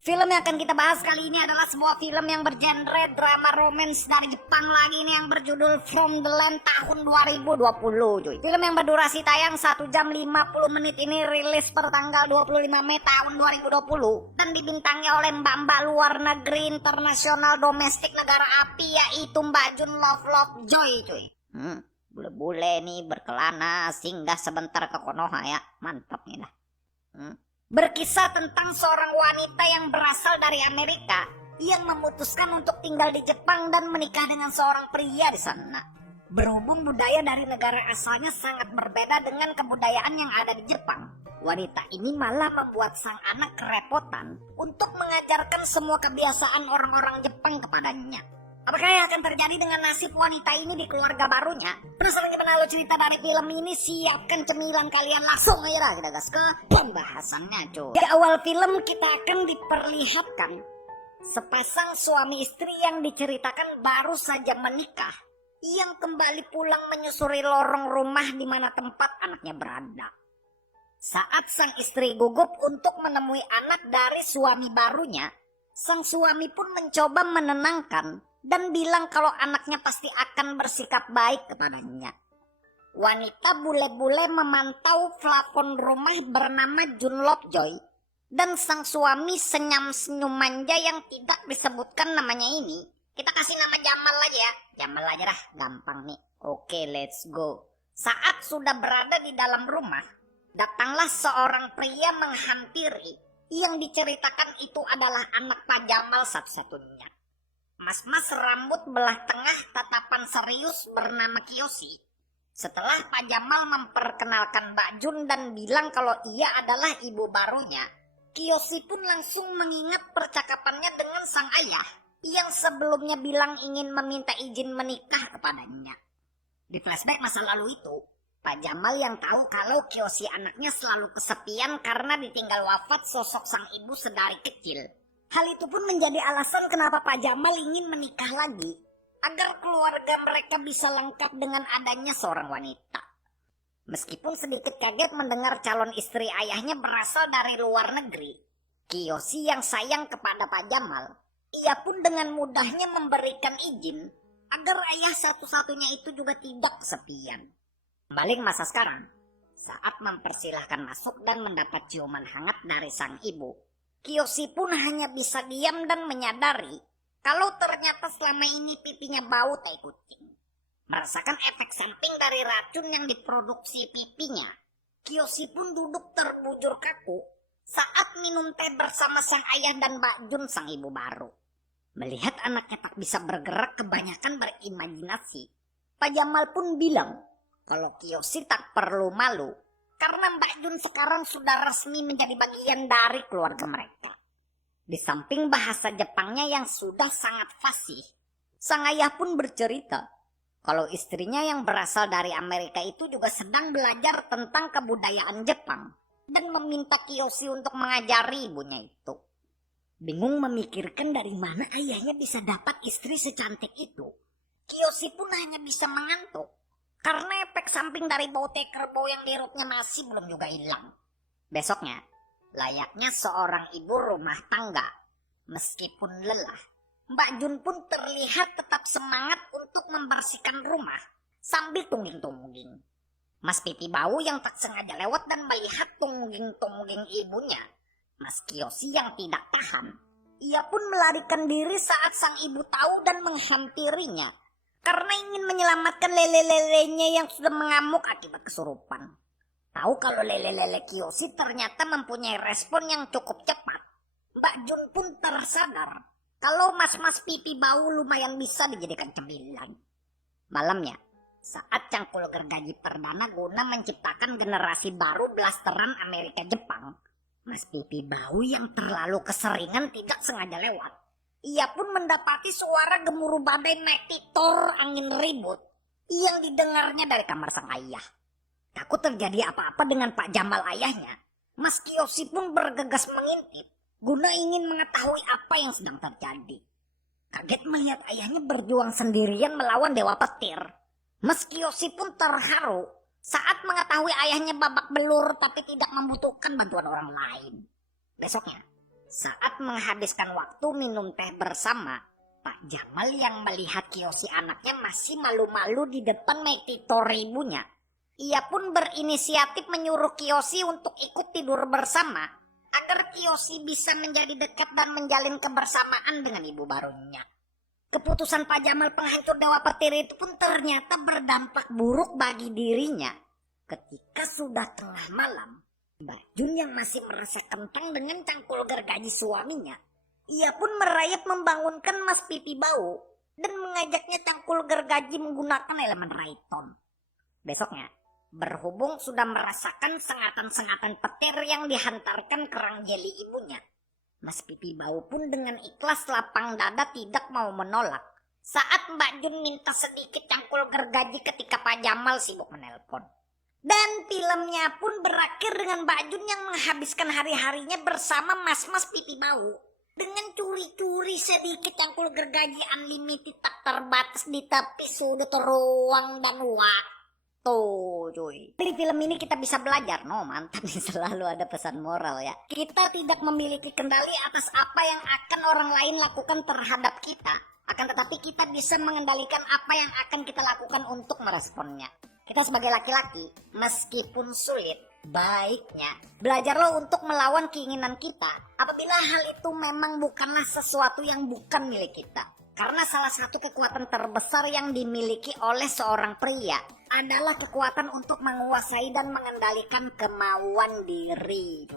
Film yang akan kita bahas kali ini adalah sebuah film yang bergenre drama romance dari Jepang lagi nih, yang berjudul From the Land tahun 2020 cuy. Film yang berdurasi tayang 1 jam 50 menit ini rilis per tanggal 25 Mei tahun 2020 dan dibintangi oleh mbak-mbak luar negeri, internasional, domestik, negara api, yaitu Mbak Jun Love Joy cuy. Bule-bule nih berkelana singgah sebentar ke Konoha ya, mantap nih dah. Berkisah tentang seorang wanita yang berasal dari Amerika yang memutuskan untuk tinggal di Jepang dan menikah dengan seorang pria di sana. Berhubung budaya dari negara asalnya sangat berbeda dengan kebudayaan yang ada di Jepang, wanita ini malah membuat sang anak kerepotan untuk mengajarkan semua kebiasaan orang-orang Jepang kepadanya. Apakah yang akan terjadi dengan nasib wanita ini di keluarga barunya? Penasaran gimana alur cerita dari film ini? Siapkan cemilan kalian, langsung aja lah kita gas ke pembahasannya cuy. Di awal film kita akan diperlihatkan sepasang suami istri yang diceritakan baru saja menikah, yang kembali pulang menyusuri lorong rumah di mana tempat anaknya berada. Saat sang istri gugup untuk menemui anak dari suami barunya, sang suami pun mencoba menenangkan dan bilang kalau anaknya pasti akan bersikap baik kepadanya. Wanita bule-bule memantau plafon rumah bernama Jun Lovejoy, dan sang suami senyum-senyum manja yang tidak disebutkan namanya ini. Kita kasih nama Jamal aja ya. Jamal aja lah, gampang nih. Oke, let's go. Saat sudah berada di dalam rumah, datanglah seorang pria menghampiri yang diceritakan itu adalah anak Pak Jamal satu-satunya. Mas-mas rambut belah tengah tatapan serius bernama Kiyoshi. Setelah Pak Jamal memperkenalkan Mbak Jun dan bilang kalau ia adalah ibu barunya, Kiyoshi pun langsung mengingat percakapannya dengan sang ayah yang sebelumnya bilang ingin meminta izin menikah kepadanya. Di flashback masa lalu itu, Pak Jamal yang tahu kalau Kiyoshi anaknya selalu kesepian karena ditinggal wafat sosok sang ibu sedari kecil. Hal itu pun menjadi alasan kenapa Pak Jamal ingin menikah lagi, agar keluarga mereka bisa lengkap dengan adanya seorang wanita. Meskipun sedikit kaget mendengar calon istri ayahnya berasal dari luar negeri, Kiyoshi yang sayang kepada Pak Jamal, ia pun dengan mudahnya memberikan izin agar ayah satu-satunya itu juga tidak kesepian. Balik masa sekarang, saat mempersilahkan masuk dan mendapat ciuman hangat dari sang ibu, Kiyoshi pun hanya bisa diam dan menyadari kalau ternyata selama ini pipinya bau tai kucing. Merasakan efek samping dari racun yang diproduksi pipinya, Kiyoshi pun duduk terbujur kaku saat minum teh bersama sang ayah dan Mbak Jun sang ibu baru. Melihat anaknya tak bisa bergerak kebanyakan berimajinasi, Pak Jamal pun bilang kalau Kiyoshi tak perlu malu karena Mbak Jun sekarang sudah resmi menjadi bagian dari keluarga mereka. Di samping bahasa Jepangnya yang sudah sangat fasih, sang ayah pun bercerita kalau istrinya yang berasal dari Amerika itu juga sedang belajar tentang kebudayaan Jepang dan meminta Kiyoshi untuk mengajari ibunya itu. Bingung memikirkan dari mana ayahnya bisa dapat istri secantik itu, Kiyoshi pun hanya bisa mengantuk karena efek samping dari bau teh kerbau yang dirutnya masih belum juga hilang. Besoknya, layaknya seorang ibu rumah tangga, meskipun lelah, Mbak Jun pun terlihat tetap semangat untuk membersihkan rumah sambil tungging-tungging. Mas pipi bau yang tak sengaja lewat dan melihat tungging-tungging ibunya, Mas Kiyoshi yang tidak tahan, ia pun melarikan diri saat sang ibu tahu dan menghampirinya karena ingin menyelamatkan lele-lelenya yang sudah mengamuk akibat kesurupan. Tahu kalau lele-lele Kiyoshi ternyata mempunyai respon yang cukup cepat, Mbak Jun pun tersadar kalau mas-mas pipi bau lumayan bisa dijadikan cemilan. Malamnya, saat cangkul gergaji perdana guna menciptakan generasi baru blasteran Amerika Jepang, mas pipi bau yang terlalu keseringan tidak sengaja lewat. Ia pun mendapati suara gemuruh badai meteor angin ribut yang didengarnya dari kamar sang ayah. Takut terjadi apa-apa dengan Pak Jamal ayahnya, Mas Kiyoshi pun bergegas mengintip guna ingin mengetahui apa yang sedang terjadi. Kaget melihat ayahnya berjuang sendirian melawan Dewa Petir, Mas Kiyoshi pun terharu saat mengetahui ayahnya babak belur tapi tidak membutuhkan bantuan orang lain. Besoknya, Saat menghabiskan waktu minum teh bersama, Pak Jamal yang melihat Kiyoshi anaknya masih malu-malu di depan metitor ibunya. Ia pun berinisiatif menyuruh Kiyoshi untuk ikut tidur bersama agar Kiyoshi bisa menjadi dekat dan menjalin kebersamaan dengan ibu barunya. Keputusan Pak Jamal penghancur Dewa Petir itu pun ternyata berdampak buruk bagi dirinya. Ketika sudah tengah malam, Mbak Jun yang masih merasa kentang dengan cangkul gergaji suaminya, ia pun merayap membangunkan Mas Pipi Bau dan mengajaknya cangkul gergaji menggunakan elemen raiton. Besoknya, berhubung sudah merasakan sengatan-sengatan petir yang dihantarkan kerang jeli ibunya, Mas Pipi Bau pun dengan ikhlas lapang dada tidak mau menolak saat Mbak Jun minta sedikit cangkul gergaji ketika Pak Jamal sibuk menelpon. Dan filmnya pun berakhir dengan Mbak Jun yang menghabiskan hari-harinya bersama Mas-Mas Pipi Bau dengan curi-curi sedikit cangkul gergaji unlimited tak terbatas di tepi sudut ruang dan waktu. Cuy, dari film ini kita bisa belajar, mantap nih, selalu ada pesan moral ya. Kita tidak memiliki kendali atas apa yang akan orang lain lakukan terhadap kita, akan tetapi kita bisa mengendalikan apa yang akan kita lakukan untuk meresponnya. Kita sebagai laki-laki, meskipun sulit, baiknya belajarlah untuk melawan keinginan kita apabila hal itu memang bukanlah sesuatu yang bukan milik kita. Karena salah satu kekuatan terbesar yang dimiliki oleh seorang pria adalah kekuatan untuk menguasai dan mengendalikan kemauan diri.